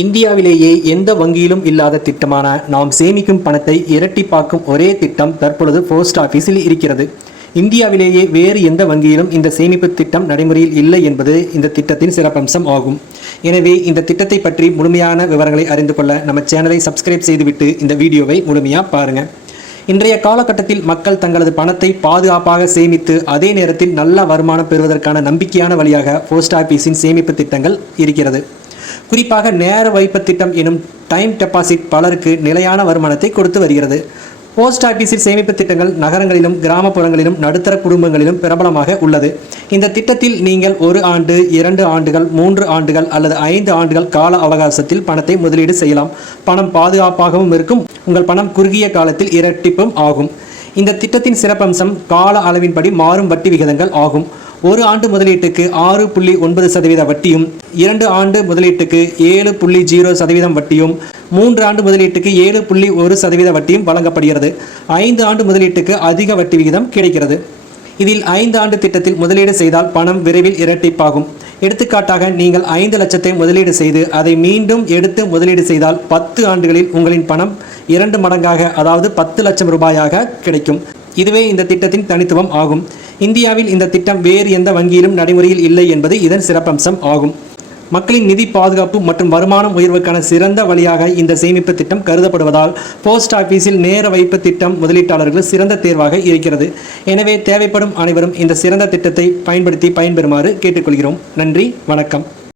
இந்தியாவிலேயே எந்த வங்கியிலும் இல்லாத திட்டமான நாம் சேமிக்கும் பணத்தை இரட்டிப்பாக்கும் ஒரே திட்டம் தற்பொழுது போஸ்ட் ஆபீஸில் இருக்கிறது. இந்தியாவிலேயே வேறு எந்த வங்கியிலும் இந்த சேமிப்பு திட்டம் நடைமுறையில் இல்லை என்பது இந்த திட்டத்தின் சிறப்பம்சம் ஆகும். எனவே இந்த திட்டத்தை பற்றி முழுமையான விவரங்களை அறிந்து கொள்ள நம்ம சேனலை சப்ஸ்கிரைப் செய்துவிட்டு இந்த வீடியோவை முழுமையாக பாருங்கள். இன்றைய காலகட்டத்தில் மக்கள் தங்களது பணத்தை பாதுகாப்பாக சேமித்து அதே நேரத்தில் நல்ல வருமானம் பெறுவதற்கான நம்பிக்கையான வழியாக போஸ்ட் ஆபீஸின் சேமிப்பு திட்டங்கள் இருக்கிறது. குறிப்பாக நேர வைப்பு திட்டம் எனும் டைம் டெபாசிட் பலருக்கு நிலையான வருமானத்தை கொடுத்து வருகிறது. போஸ்ட் ஆபீஸில் சேமிப்பு திட்டங்கள் நகரங்களிலும் கிராமப்புறங்களிலும் நடுத்தர குடும்பங்களிலும் பிரபலமாக உள்ளது. இந்த திட்டத்தில் நீங்கள் 1 ஆண்டு, 2 ஆண்டுகள், 3 ஆண்டுகள் அல்லது 5 ஆண்டுகள் கால அவகாசத்தில் பணத்தை முதலீடு செய்யலாம். பணம் பாதுகாப்பாகவும் இருக்கும். உங்கள் பணம் குறுகிய காலத்தில் இரட்டிப்பும் ஆகும். இந்த திட்டத்தின் சிறப்பம்சம் கால அளவின்படி மாறும் வட்டி விகிதங்கள் ஆகும். 1 ஆண்டு முதலீட்டுக்கு 6.9% வட்டியும், 2 ஆண்டு முதலீட்டுக்கு 7.0% வட்டியும், 3 ஆண்டு முதலீட்டுக்கு 7.1% வட்டியும் வழங்கப்படுகிறது. 5 ஆண்டு முதலீட்டுக்கு அதிக வட்டி விகிதம் கிடைக்கிறது. இதில் 5 ஆண்டு திட்டத்தில் முதலீடு செய்தால் பணம் விரைவில் இரட்டிப்பாகும். எடுத்துக்காட்டாக நீங்கள் 5 லட்சத்தை முதலீடு செய்து அதை மீண்டும் எடுத்து முதலீடு செய்தால் 10 ஆண்டுகளில் உங்களின் பணம் 2 மடங்காக, அதாவது 10 லட்சம் ரூபாயாக கிடைக்கும். இதுவே இந்த திட்டத்தின் தனித்துவம் ஆகும். இந்தியாவில் இந்த திட்டம் வேறு எந்த வங்கியிலும் நடைமுறையில் இல்லை என்பது இதன் சிறப்பம்சம் ஆகும். மக்களின் நிதி பாதுகாப்பு மற்றும் வருமானம் உயர்வுக்கான சிறந்த வழியாக இந்த சேமிப்பு திட்டம் கருதப்படுவதால் போஸ்ட் ஆபீஸில் நேர வைப்பு திட்டம் முதலீட்டாளர்கள் சிறந்த தேர்வாக இருக்கிறது. எனவே தேவைப்படும் அனைவரும் இந்த சிறந்த திட்டத்தை பயன்படுத்தி பயன்பெறுமாறு கேட்டுக்கொள்கிறோம். நன்றி, வணக்கம்.